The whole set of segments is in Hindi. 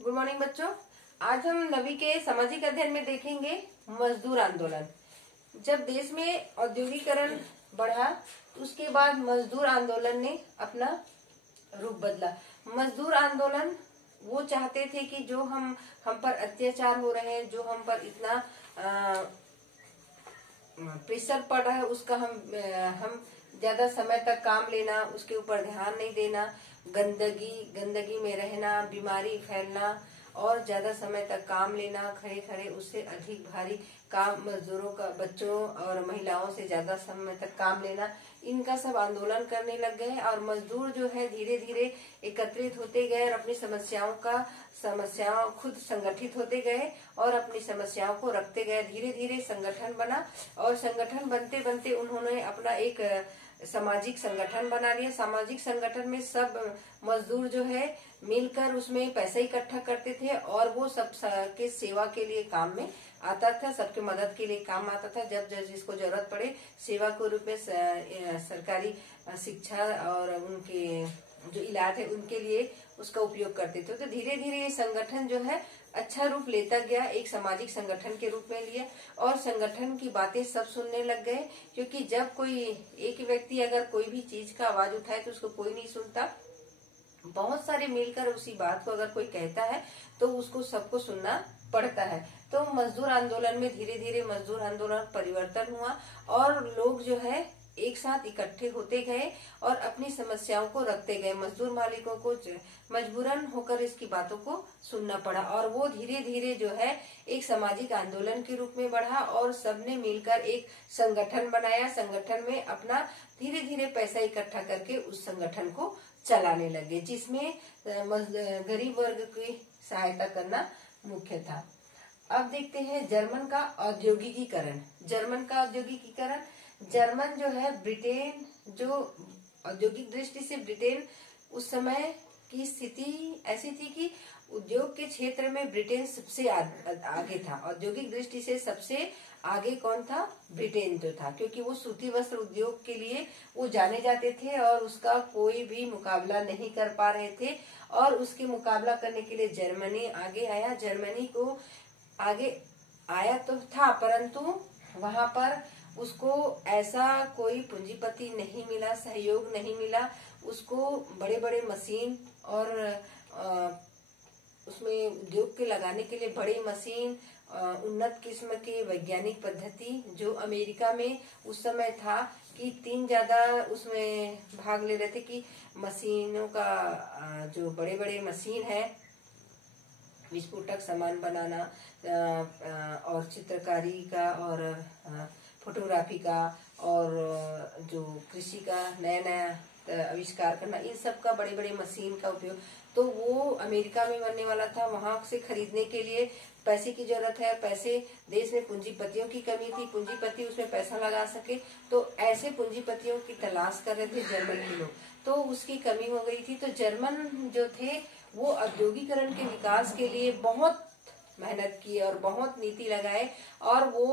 गुड मॉर्निंग बच्चों। आज हम नवी के सामाजिक अध्ययन में देखेंगे मजदूर आंदोलन। जब देश में औद्योगिकरण बढ़ा उसके बाद मजदूर आंदोलन ने अपना रूप बदला। मजदूर आंदोलन वो चाहते थे कि जो हम पर अत्याचार हो रहे हैं, जो हम पर इतना प्रेशर पड़ रहा है, उसका हम ज्यादा समय तक काम लेना, उसके ऊपर ध्यान नहीं देना, गंदगी में रहना, बीमारी फैलना और ज्यादा समय तक काम लेना, खड़े खड़े उससे अधिक भारी काम, मजदूरों का, बच्चों और महिलाओं से ज्यादा समय तक काम लेना, इनका सब आंदोलन करने लग गए। और मजदूर जो है धीरे धीरे एकत्रित होते गए और अपनी समस्याओं खुद संगठित होते गए और अपनी समस्याओं को रखते गए। धीरे धीरे संगठन बना और संगठन बनते बनते उन्होंने अपना एक सामाजिक संगठन बना लिया। सामाजिक संगठन में सब मजदूर जो है मिलकर उसमें पैसा इकट्ठा करते थे और वो सब के सेवा के लिए काम में आता था, सबके मदद के लिए काम आता था। जब जिसको जरूरत पड़े सेवा के रूप में सरकारी शिक्षा और उनके जो इलाज है उनके लिए उसका उपयोग करते थे। तो धीरे धीरे ये संगठन जो है अच्छा रूप लेता गया, एक सामाजिक संगठन के रूप में लिया और संगठन की बातें सब सुनने लग गए। क्योंकि जब कोई एक व्यक्ति अगर कोई भी चीज का आवाज उठाए तो उसको कोई नहीं सुनता, बहुत सारे मिलकर उसी बात को अगर कोई कहता है तो उसको सबको सुनना पड़ता है। तो मजदूर आंदोलन में धीरे धीरे मजदूर आंदोलन परिवर्तन हुआ और लोग जो है एक साथ इकट्ठे होते गए और अपनी समस्याओं को रखते गए। मजदूर मालिकों को मजबूरन होकर इसकी बातों को सुनना पड़ा और वो धीरे धीरे जो है एक सामाजिक आंदोलन के रूप में बढ़ा और सबने मिलकर एक संगठन बनाया। संगठन में अपना धीरे धीरे पैसा इकट्ठा करके उस संगठन को चलाने लगे, जिसमें गरीब वर्ग की सहायता करना मुख्य था। अब देखते हैं जर्मन का औद्योगिकीकरण। जर्मन जो है ब्रिटेन, जो औद्योगिक दृष्टि से ब्रिटेन उस समय की स्थिति ऐसी थी कि उद्योग के क्षेत्र में ब्रिटेन सबसे आगे था। औद्योगिक दृष्टि से सबसे आगे कौन था? ब्रिटेन तो था, क्योंकि वो सूती वस्त्र उद्योग के लिए वो जाने जाते थे और उसका कोई भी मुकाबला नहीं कर पा रहे थे और उसके मुकाबला करने के लिए जर्मनी आगे आया। जर्मनी को आगे आया तो था, परंतु वहां पर उसको ऐसा कोई पूंजीपति नहीं मिला, सहयोग नहीं मिला। उसको बड़े बड़े मशीन और उसमें उद्योग के लगाने के लिए बड़ी मशीन, उन्नत किस्म के वैज्ञानिक पद्धति जो अमेरिका में उस समय था कि तीन ज्यादा उसमें भाग ले रहे थे कि मशीनों का जो बड़े बड़े मशीन है, विस्फोटक सामान बनाना और चित्रकारी का और फोटोग्राफी का और जो कृषि का नया नया आविष्कार करना, इन सब का बड़े बड़े मशीन का उपयोग तो वो अमेरिका में बनने वाला था। वहां से खरीदने के लिए पैसे की जरूरत है, पैसे देश में पूंजीपतियों की कमी थी, पूंजीपति उसमें पैसा लगा सके, तो ऐसे पूंजीपतियों की तलाश कर रहे थे जर्मन के लोग, तो उसकी कमी हो गई थी। तो जर्मन जो थे वो औद्योगिकरण के विकास के लिए बहुत मेहनत की और बहुत नीति लगाए और वो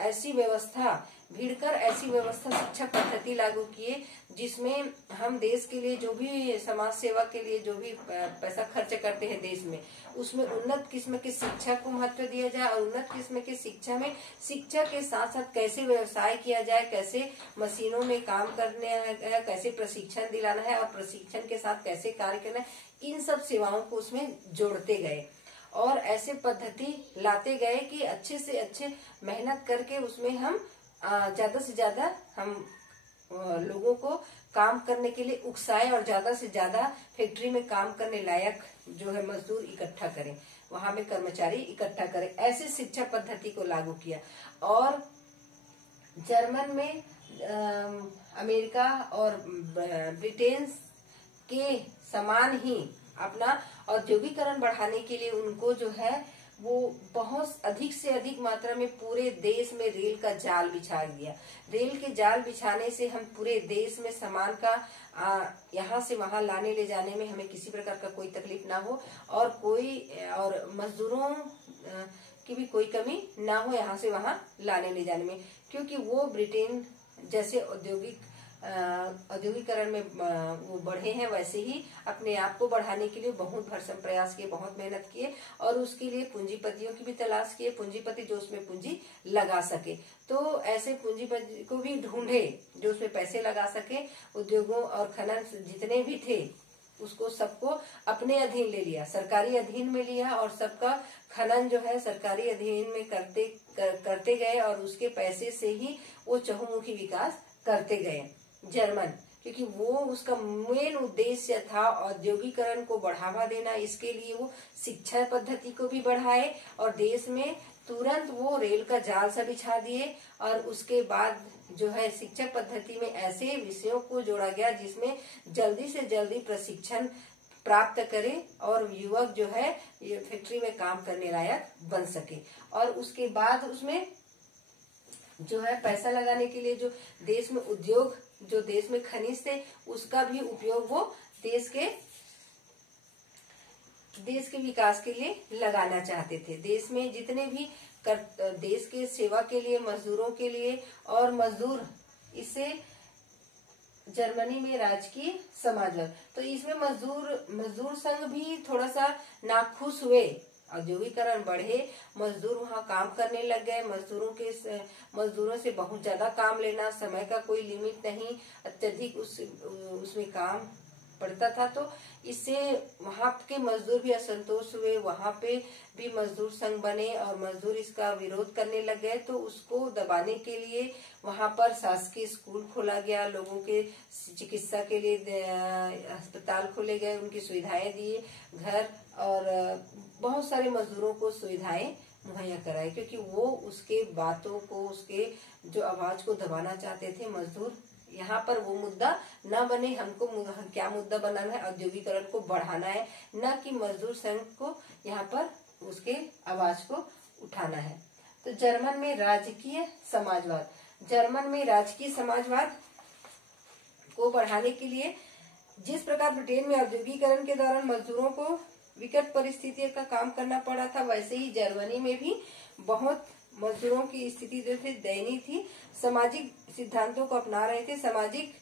ऐसी व्यवस्था भिड़कर ऐसी व्यवस्था शिक्षा पद्धति लागू किए जिसमें हम देश के लिए जो भी समाज सेवा के लिए जो भी पैसा खर्च करते हैं देश में, उसमें उन्नत किस्म की शिक्षा को महत्व दिया जाए और उन्नत किस्म की शिक्षा में शिक्षा के साथ साथ कैसे व्यवसाय किया जाए, कैसे मशीनों में काम करने है, कैसे प्रशिक्षण दिलाना है और प्रशिक्षण के साथ कैसे कार्य करना है, इन सब सेवाओं को उसमें जोड़ते गए और ऐसे पद्धति लाते गए कि अच्छे से अच्छे मेहनत करके उसमें हम ज्यादा से ज्यादा हम लोगों को काम करने के लिए उकसाए और ज्यादा से ज्यादा फैक्ट्री में काम करने लायक जो है मजदूर इकट्ठा करें, वहां में कर्मचारी इकट्ठा करें। ऐसे शिक्षा पद्धति को लागू किया और जर्मन में अमेरिका और ब्रिटेन के समान ही अपना औद्योगिकरण बढ़ाने के लिए उनको जो है वो बहुत अधिक से अधिक मात्रा में पूरे देश में रेल का जाल बिछा दिया। रेल के जाल बिछाने से हम पूरे देश में सामान का यहाँ से वहां लाने ले जाने में हमें किसी प्रकार का कोई तकलीफ ना हो और मजदूरों की भी कोई कमी ना हो यहाँ से वहां लाने ले जाने में, क्योंकि वो ब्रिटेन जैसे औद्योगिक औद्योगिकरण में वो बढ़े हैं, वैसे ही अपने आप को बढ़ाने के लिए बहुत भरसक प्रयास किए, बहुत मेहनत किए और उसके लिए पूंजीपतियों की भी तलाश किए, पूंजीपति जो उसमें पूंजी लगा सके। तो ऐसे पूंजीपति को भी ढूंढे जो उसमें पैसे लगा सके। उद्योगों और खनन जितने भी थे उसको सबको अपने अधीन ले लिया, सरकारी अधीन में लिया और सबका खनन जो है सरकारी अधीन में करते गए और उसके पैसे से ही वो चहुमुखी विकास करते गए। जर्मन, क्योंकि वो उसका मेन उद्देश्य था औद्योगिकरण को बढ़ावा देना, इसके लिए वो शिक्षा पद्धति को भी बढ़ाए और देश में तुरंत वो रेल का जाल सा बिछा दिए और उसके बाद जो है शिक्षा पद्धति में ऐसे विषयों को जोड़ा गया जिसमें जल्दी से जल्दी प्रशिक्षण प्राप्त करे और युवक जो है ये फैक्ट्री में काम करने लायक बन सके। और उसके बाद उसमें जो है पैसा लगाने के लिए जो देश में उद्योग, जो देश में खनिज थे उसका भी उपयोग वो देश के विकास के लिए लगाना चाहते थे। देश में जितने भी देश के सेवा के लिए, मजदूरों के लिए और मजदूर, इससे जर्मनी में राजकीय समाजवाद, तो इसमें मजदूर संघ भी थोड़ा सा नाखुश हुए। औद्योगिकरण बढ़े, मजदूर वहाँ काम करने लग गए, मजदूरों से बहुत ज्यादा काम लेना, समय का कोई लिमिट नहीं, अत्यधिक उसमें काम पड़ता था, तो इससे वहाँ के मजदूर भी असंतोष हुए। वहाँ पे भी मजदूर संघ बने और मजदूर इसका विरोध करने लग गए। तो उसको दबाने के लिए वहाँ पर शासकीय स्कूल खोला गया, लोगों के चिकित्सा के लिए अस्पताल खोले गए, उनकी सुविधाएं दिए, घर और बहुत सारे मजदूरों को सुविधाएं मुहैया कराई, क्योंकि वो उसके बातों को, उसके जो आवाज को दबाना चाहते थे मजदूर। यहाँ पर वो मुद्दा न बने, हमको क्या मुद्दा बनाना है, औद्योगिकरण को बढ़ाना है, न कि मजदूर संघ को यहाँ पर उसके आवाज को उठाना है। तो जर्मन में राजकीय समाजवाद, जर्मन में राजकीय समाजवाद को बढ़ाने के लिए जिस प्रकार ब्रिटेन में औद्योगिकरण के दौरान मजदूरों को विकट परिस्थितियों का काम करना पड़ा था, वैसे ही जर्मनी में भी बहुत मजदूरों की स्थिति जो थी दयनीय थी। सामाजिक सिद्धांतों को अपना रहे थे, सामाजिक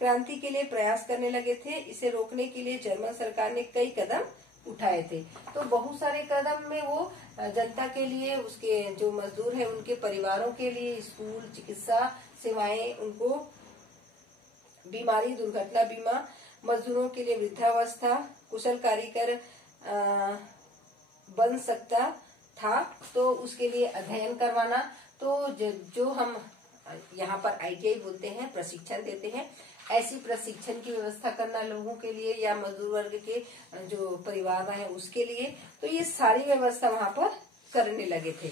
क्रांति के लिए प्रयास करने लगे थे। इसे रोकने के लिए जर्मन सरकार ने कई कदम उठाए थे। तो बहुत सारे कदम में वो जनता के लिए, उसके जो मजदूर है उनके परिवारों के लिए स्कूल, चिकित्सा सेवाएं, उनको बीमारी, दुर्घटना बीमा, मजदूरों के लिए वृद्धावस्था, कुशल कारीगर बन सकता था तो उसके लिए अध्ययन करवाना। तो जो हम यहाँ पर ITI बोलते हैं, प्रशिक्षण देते हैं, ऐसी प्रशिक्षण की व्यवस्था करना लोगों के लिए या मजदूर वर्ग के जो परिवार हैं उसके लिए। तो ये सारी व्यवस्था वहां पर करने लगे थे।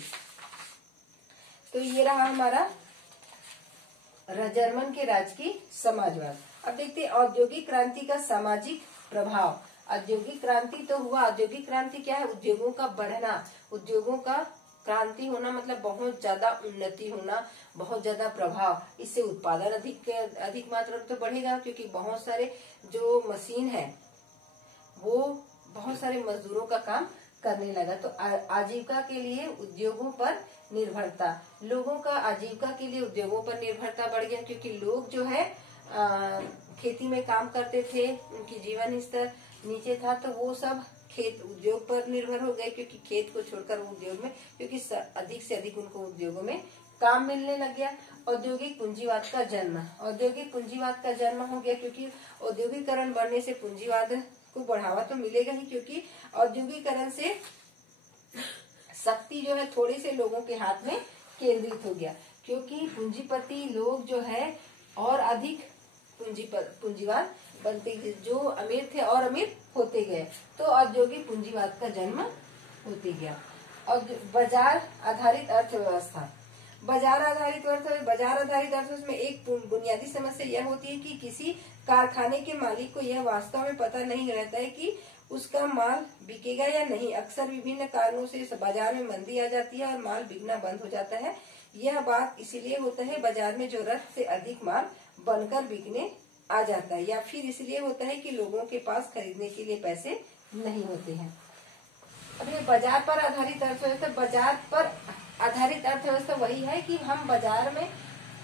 तो ये रहा हमारा जर्मन के राजकीय समाजवाद। अब देखते हैं औद्योगिक क्रांति का सामाजिक प्रभाव। औद्योगिक क्रांति तो हुआ, औद्योगिक क्रांति क्या है? उद्योगों का बढ़ना, उद्योगों का क्रांति होना मतलब बहुत ज्यादा उन्नति होना, बहुत ज्यादा प्रभाव। इससे उत्पादन अधिक मात्रा में तो बढ़ेगा, क्योंकि बहुत सारे जो मशीन है वो बहुत सारे मजदूरों का काम करने लगा। तो आजीविका के लिए उद्योगों पर निर्भरता, लोगों का आजीविका के लिए उद्योगों पर निर्भरता बढ़ गया, क्योंकि लोग जो है खेती में काम करते थे, उनकी जीवन स्तर नीचे था, तो वो सब खेत उद्योग पर निर्भर हो गए, क्योंकि खेत को छोड़कर वो उद्योग में, क्योंकि अधिक से अधिक उनको उद्योगों में काम मिलने लग गया। औद्योगिक पूंजीवाद का जन्म, औद्योगिक पूंजीवाद का जन्म हो गया, क्योंकि औद्योगिकरण बढ़ने से पूंजीवाद को बढ़ावा तो मिलेगा ही, क्योंकि औद्योगिकरण से शक्ति जो है थोड़े से लोगों के हाथ में केंद्रित हो गया, क्योंकि पूंजीपति लोग जो है और अधिक पूंजीवाद बनते गए, जो अमीर थे और अमीर होते गए, तो औद्योगिक पूंजीवाद का जन्म होते गया। और बाजार आधारित अर्थव्यवस्था, बाजार आधारित अर्थव्यवस्था में एक बुनियादी समस्या यह होती है कि किसी कारखाने के मालिक को यह वास्तव में पता नहीं रहता है कि उसका माल बिकेगा या नहीं। अक्सर विभिन्न कारणों से बाजार में मंदी आ जाती है और माल बिकना बंद हो जाता है। यह बात इसलिए होता है बाजार में जरूरत से अधिक माल बनकर बिकने आ जाता है, या फिर इसलिए होता है कि लोगों के पास खरीदने के लिए पैसे नहीं होते हैं। अब ये बाजार पर आधारित अर्थव्यवस्था, बाजार पर आधारित अर्थव्यवस्था वही है कि हम बाजार में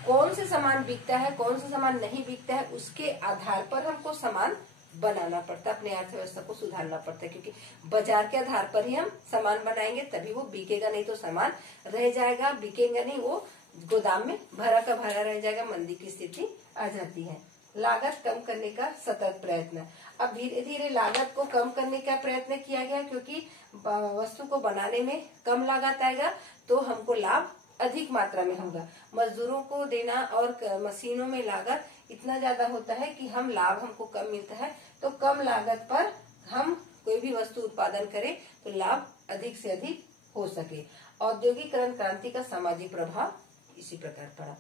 कौन से सामान बिकता है, कौन सा सामान नहीं बिकता है, उसके आधार पर हमको सामान बनाना पड़ता है, अपने अर्थव्यवस्था को सुधारना पड़ता है। क्योंकि बाजार के आधार पर ही हम सामान बनाएंगे तभी वो बिकेगा, नहीं तो सामान रह जाएगा, बिकेगा नहीं, वो गोदाम में भरा का भरा रह जाएगा, मंदी की स्थिति आ जाती है। लागत कम करने का सतत प्रयत्न। अब धीरे धीरे लागत को कम करने का प्रयत्न किया गया, क्योंकि वस्तु को बनाने में कम लागत आएगा तो हमको लाभ अधिक मात्रा में होगा। मजदूरों को देना और मशीनों में लागत इतना ज्यादा होता है कि हम लाभ हमको कम मिलता है, तो कम लागत पर हम कोई भी वस्तु उत्पादन करें तो लाभ अधिक से अधिक हो सके। औद्योगिकरण क्रांति का सामाजिक प्रभाव इसी प्रकार पड़ा।